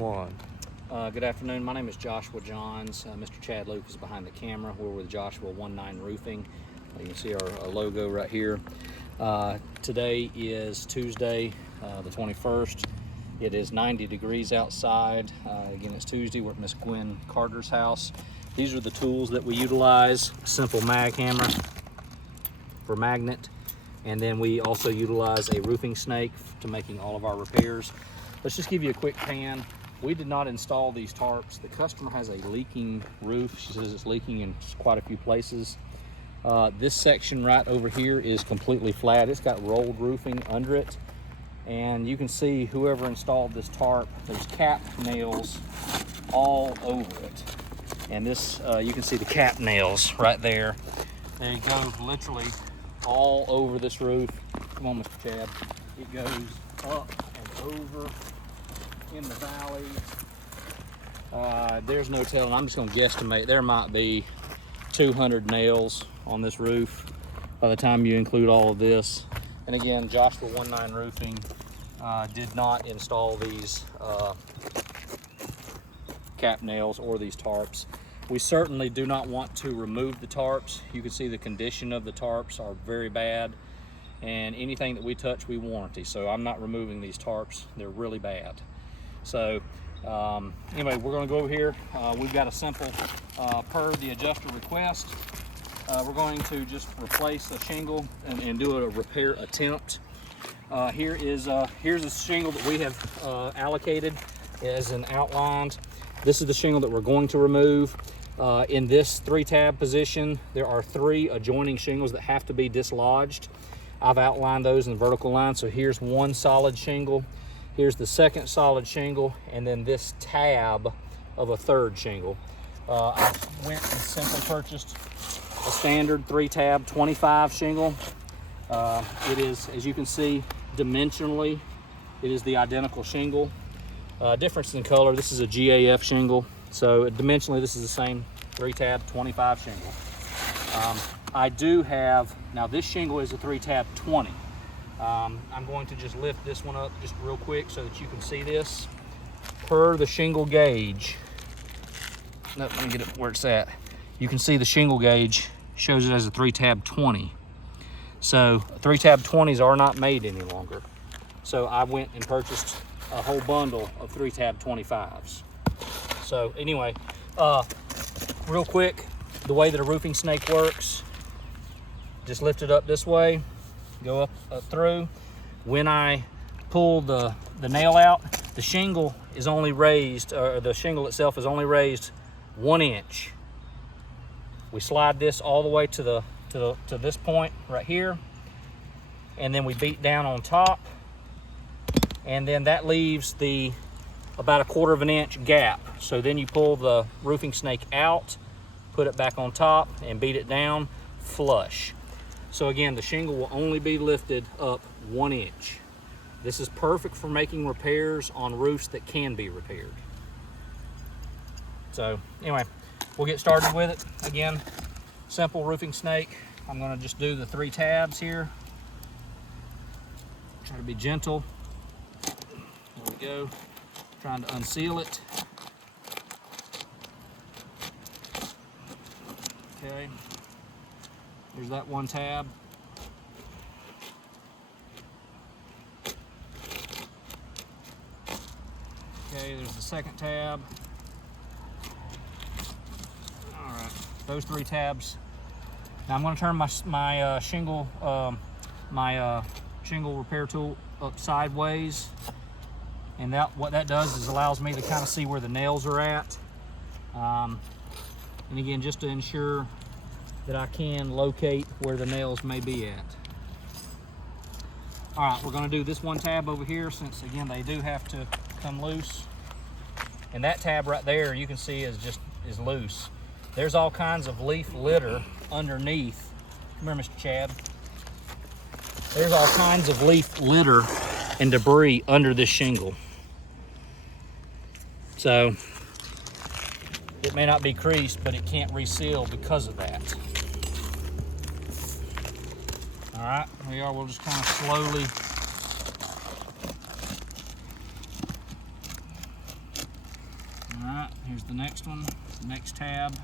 One. Good afternoon. My name is Joshua Johns. Mr. Chad Luke is behind the camera. We're with Joshua 19 Roofing. You can see our logo right here. Today is Tuesday, the 21st. It is 90 degrees outside. Again, it's Tuesday. We're at Miss Gwen Carter's house. These are the tools that we utilize. Simple mag hammer for magnet. And then we also utilize a roofing snake to making all of our repairs. Let's just give you a quick pan. We did not install these tarps. The customer has a leaking roof. She says it's leaking in quite a few places. This section right over here is completely flat. It's got rolled roofing under it. And you can see whoever installed this tarp, there's cap nails all over it. And this, you can see the cap nails right there. They go literally all over this roof. Come on, Mr. Chad. It goes up and over in the valley. There's no telling. I'm just going to guesstimate there might be 200 nails on this roof by the time you include all of this. And again, Joshua 19 Roofing did not install these cap nails or these tarps. We certainly do not want to remove the tarps. You can see the condition of the tarps are very bad, and anything that we touch we warranty. So I'm not removing these tarps. They're really bad. So anyway, we're going to go over here. We've got a simple, per the adjuster request, we're going to just replace a shingle and do a repair attempt. Here's a shingle that we have allocated as an outlined. This is the shingle that we're going to remove. In this 3-tab position, there are 3 adjoining shingles that have to be dislodged. I've outlined those in the vertical line. So here's one solid shingle. Here's the second solid shingle, and then this tab of a 3rd shingle. I went and simply purchased a standard 3-tab 25 shingle. It is, as you can see, dimensionally, it is the identical shingle. Difference in color, this is a GAF shingle. So dimensionally, this is the same 3-tab 25 shingle. I do have, now this shingle is a 3-tab 20. I'm going to just lift this one up just real quick so that you can see this. Per the shingle gauge, let me get it where it's at. You can see the shingle gauge shows it as a 3-tab 20. So 3-tab 20s are not made any longer. So I went and purchased a whole bundle of 3-tab 25s. So anyway, real quick, the way that a roofing snake works, just lift it up this way, go up through. When I pull the nail out, the shingle is only raised, or the shingle itself is only raised 1 inch. We slide this all the way to this point right here, and then we beat down on top, and then that leaves about 1/4 of an inch gap. So then you pull the roofing snake out, put it back on top, and beat it down flush. So again, the shingle will only be lifted up 1 inch. This is perfect for making repairs on roofs that can be repaired. So anyway, we'll get started with it. Again, simple roofing snake. I'm going to just do the 3 tabs here. Try to be gentle. There we go. Trying to unseal it. Okay. There's that 1 tab. Okay, there's the 2nd tab. All right, those 3 tabs. Now I'm going to turn my shingle shingle repair tool up sideways, and what that does is allows me to kind of see where the nails are at. And again, just to ensure that I can locate where the nails may be at. All right, we're going to do this 1 tab over here, since again they do have to come loose. And that tab right there, you can see is loose. There's all kinds of leaf litter underneath. Come here, Mr. Chad. There's all kinds of leaf litter and debris under this shingle. So it may not be creased, but it can't reseal because of that. All right, here we are. We'll just kind of slowly All right, here's the next one, next tab.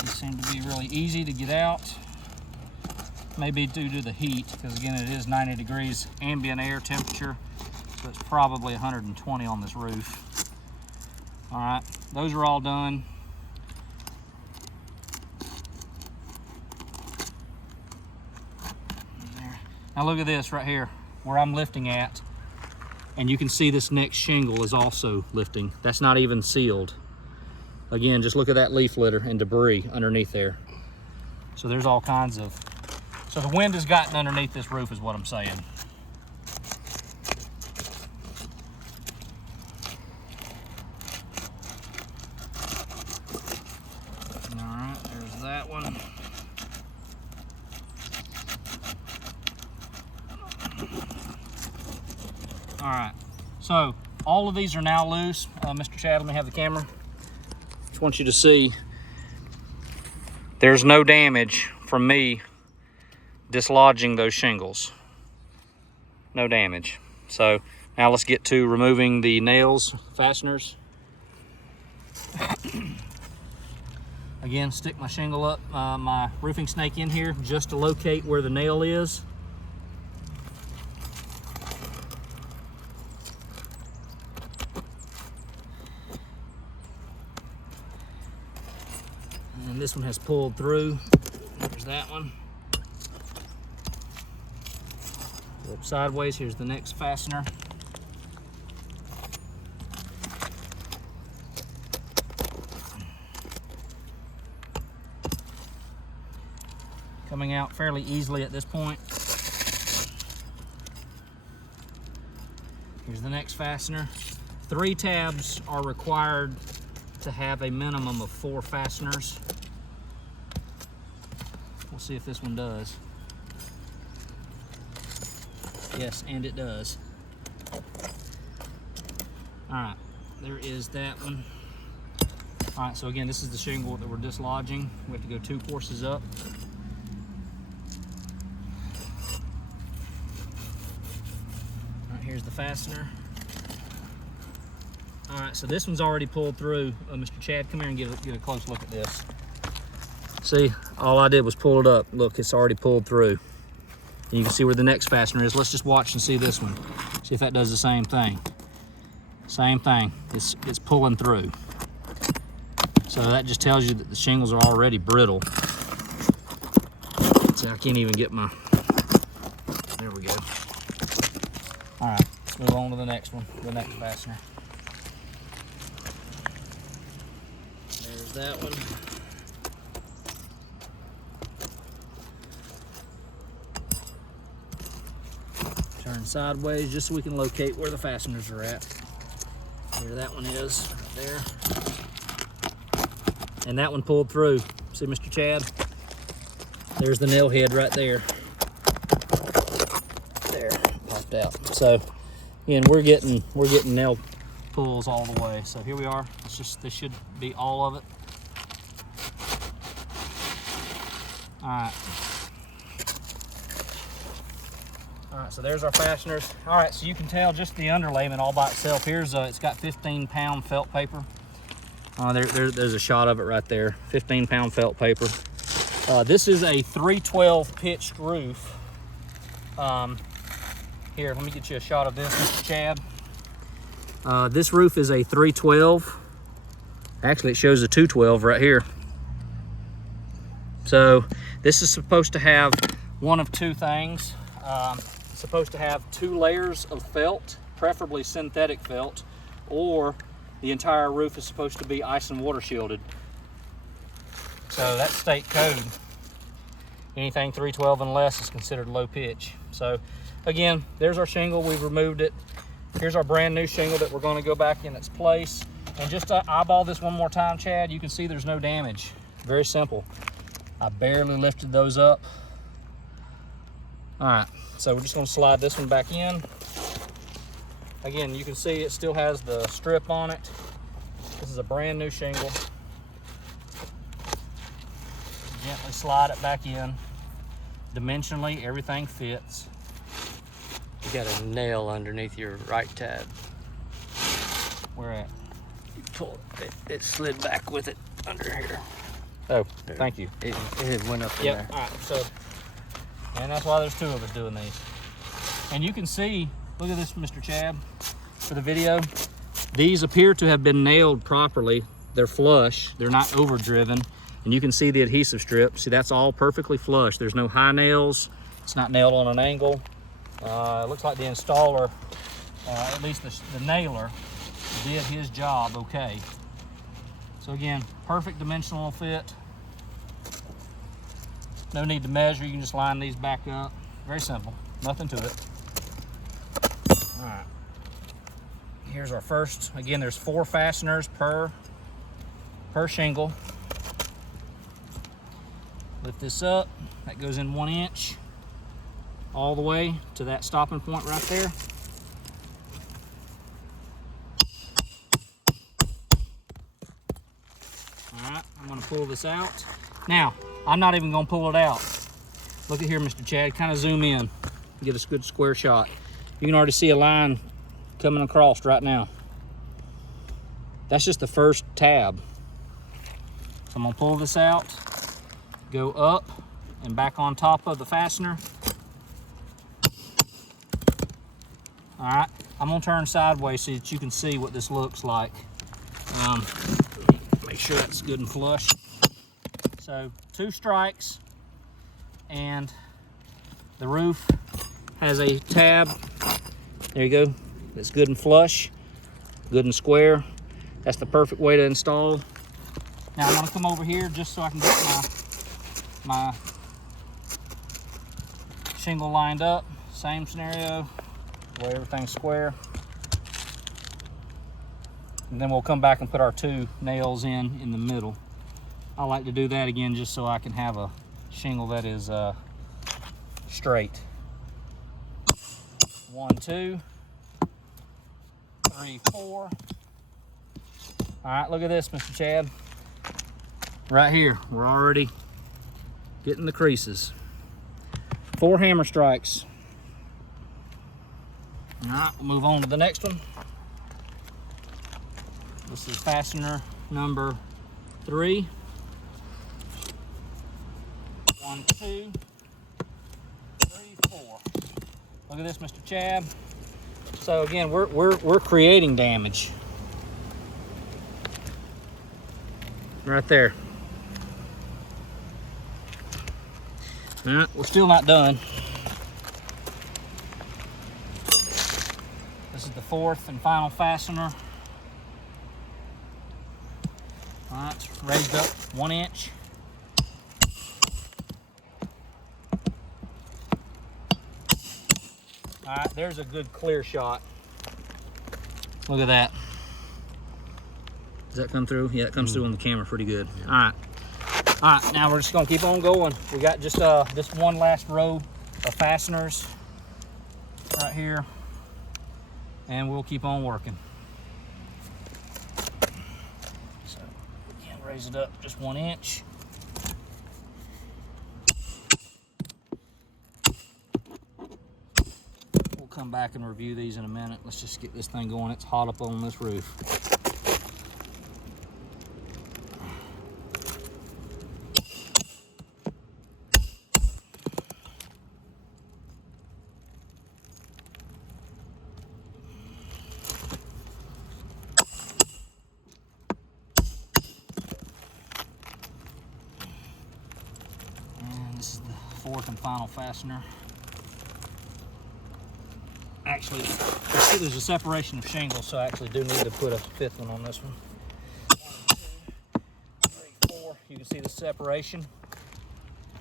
These seem to be really easy to get out. Maybe due to the heat, because again, it is 90 degrees ambient air temperature, so it's probably 120 on this roof. All right, those are all done. Now look at this right here, where I'm lifting at, and you can see this next shingle is also lifting. That's not even sealed. Again, just look at that leaf litter and debris underneath there. So there's all kinds of, so the wind has gotten underneath this roof is what I'm saying. All right, there's that one. All right, so all of these are now loose. Mr. Chad, let me have the camera. Just want you to see there's no damage from me dislodging those shingles. No damage. So now let's get to removing the nails, fasteners. Again, stick my shingle up, my roofing snake in here just to locate where the nail is. And this one has pulled through. There's that one. Flip sideways, here's the next fastener. Coming out fairly easily at this point. Here's the next fastener. 3 tabs are required to have a minimum of 4 fasteners. We'll see if this one does. Yes, and it does. All right, there is that one. All right, so again, this is the shingle that we're dislodging. We have to go 2 courses up. All right, here's the fastener. All right, so this one's already pulled through. Mr. Chad, come here and get a close look at this. See, all I did was pull it up. Look, it's already pulled through. And you can see where the next fastener is. Let's just watch and see this one. See if that does the same thing. Same thing, it's pulling through. So that just tells you that the shingles are already brittle. See, I can't even get my, there we go. All right, let's move on to the next one, the next fastener. There's that one. Turn sideways just so we can locate where the fasteners are at. There that one is, right there. And that one pulled through. See, Mr. Chad? There's the nail head right there. There, popped out. So, again, we're getting nail pulls all the way. So here we are. It's just, this should be all of it. All right. All right, so there's our fasteners. All right, so you can tell just the underlayment all by itself. Here's, it's got 15-pound felt paper. There's a shot of it right there, 15-pound felt paper. This is a 312 pitched roof. Here, let me get you a shot of this, Mr. Chad. This roof is a 312. Actually, it shows a 212 right here. So this is supposed to have one of 2 things. It's supposed to have 2 layers of felt, preferably synthetic felt, or the entire roof is supposed to be ice and water shielded. So that's state code. Anything 312 and less is considered low pitch. So again, there's our shingle, we've removed it. Here's our brand new shingle that we're gonna go back in its place. And just to eyeball this one more time, Chad, you can see there's no damage. Very simple. I barely lifted those up. All right, so we're just gonna slide this one back in. Again, you can see it still has the strip on it. This is a brand new shingle. Gently slide it back in. Dimensionally, everything fits. got a nail underneath your right tab. Where at? You pull it slid back with it under here. Oh, thank you. It went up in Yep. there. All right. So, and that's why there's two of us doing these. And you can see, look at this, Mr. Chad, for the video. These appear to have been nailed properly. They're flush. They're not overdriven. And you can see the adhesive strip. See, that's all perfectly flush. There's no high nails. It's not nailed on an angle. It looks like the installer, at least the nailer, did his job okay. So again, perfect dimensional fit. No need to measure. You can just line these back up. Very simple. Nothing to it. All right. Here's our first. Again, there's 4 fasteners per shingle. Lift this up. That goes in 1 inch all the way to that stopping point right there. All right, I'm gonna pull this out. Now, I'm not even gonna pull it out. Look at here, Mr. Chad, kind of zoom in, get a good square shot. You can already see a line coming across right now. That's just the first tab. So I'm gonna pull this out, go up and back on top of the fastener. All right, I'm gonna turn sideways so that you can see what this looks like. Make sure that's good and flush. So 2 strikes, and the roof has a tab. There you go. It's good and flush, good and square. That's the perfect way to install. Now I'm gonna come over here just so I can get my shingle lined up. Same scenario, way everything's square. And then we'll come back and put our 2 nails in the middle. I like to do that again just so I can have a shingle that is straight. 1, 2, 3, 4. All right, look at this, Mr. Chad. Right here, we're already getting the creases. 4 hammer strikes. All right, we'll move on to the next one. This is fastener number 3. 1, 2, 3, 4. Look at this, Mr. Chad. So again, we're creating damage. Right there. All right, we're still not done. This is the 4th and final fastener. All right, it's raised up 1 inch. All right, there's a good clear shot. Look at that. Does that come through? Yeah, it comes through on the camera pretty good. All right. All right, now we're just gonna keep on going. We got just this one last row of fasteners right here, and we'll keep on working. So again, raise it up just 1 inch. We'll come back and review these in a minute. Let's just get this thing going. It's hot up on this roof. This is the 4th and final fastener. Actually, you see there's a separation of shingles, so I actually do need to put a 5th one on this one. 1, 2, 3, 4. You can see the separation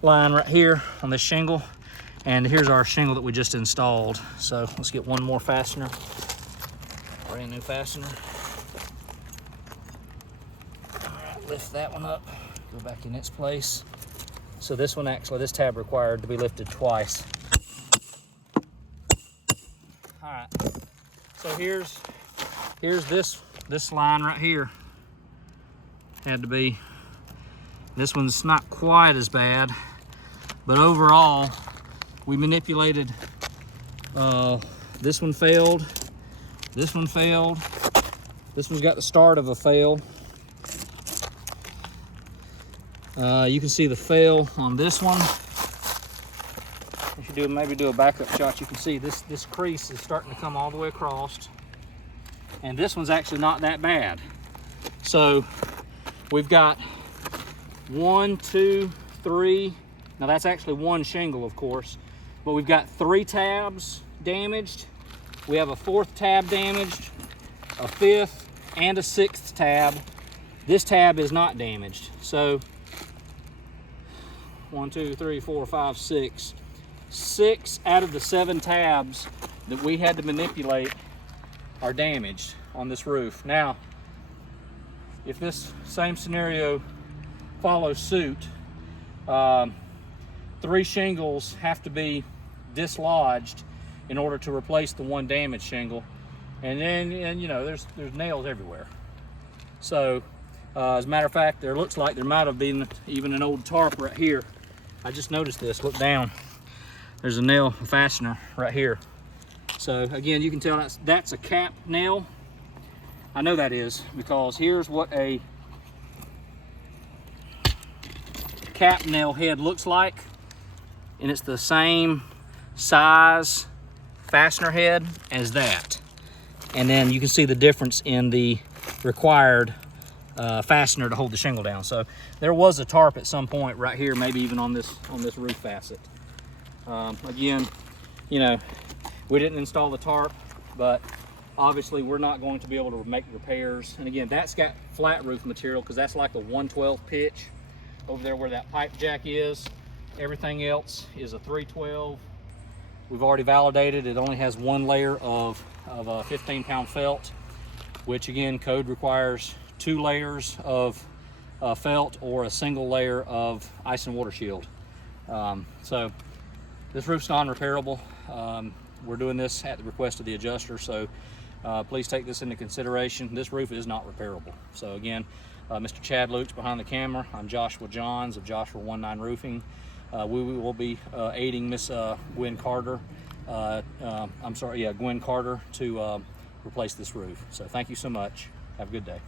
line right here on this shingle. And here's our shingle that we just installed. So let's get one more fastener. Brand new fastener. All right, lift that one up, go back in its place. So this one actually, this tab required to be lifted twice. All right, so here's this line right here. Had to be, this one's not quite as bad, but overall, we manipulated This one failed. This one failed. This one's got the start of a fail. You can see the fail on this one. If you maybe do a backup shot, you can see this crease is starting to come all the way across. And this one's actually not that bad. So we've got 1, 2, 3. Now that's actually one shingle, of course, but we've got 3 tabs damaged. We have a 4th tab damaged, a 5th, and a 6th tab. This tab is not damaged. So 1, 2, 3, 4, 5, 6. 6 out of the 7 tabs that we had to manipulate are damaged on this roof. Now, if this same scenario follows suit, 3 shingles have to be dislodged in order to replace the 1 damaged shingle. And you know, there's nails everywhere. So, as a matter of fact, there looks like there might have been even an old tarp right here. I just noticed this, look down. There's a nail fastener right here. So again, you can tell that's a cap nail. I know that is because here's what a cap nail head looks like. And it's the same size fastener head as that. And then you can see the difference in the required fastener to hold the shingle down. So there was a tarp at some point right here, maybe even on this roof facet. Again, you know, we didn't install the tarp, but obviously we're not going to be able to make repairs. And again, that's got flat roof material because that's like a 1/12 pitch over there where that pipe jack is. Everything else is a 3/12. We've already validated it only has 1 layer of a 15-pound felt, which again, code requires 2 layers of felt or a single layer of ice and water shield. So this roof's non-repairable. We're doing this at the request of the adjuster, so please take this into consideration. This roof is not repairable. So again, Mr. Chad Luke's behind the camera. I'm Joshua Johns of Joshua 19 Roofing. We will be aiding Miss Gwen Carter. Gwen Carter to replace this roof. So thank you so much. Have a good day.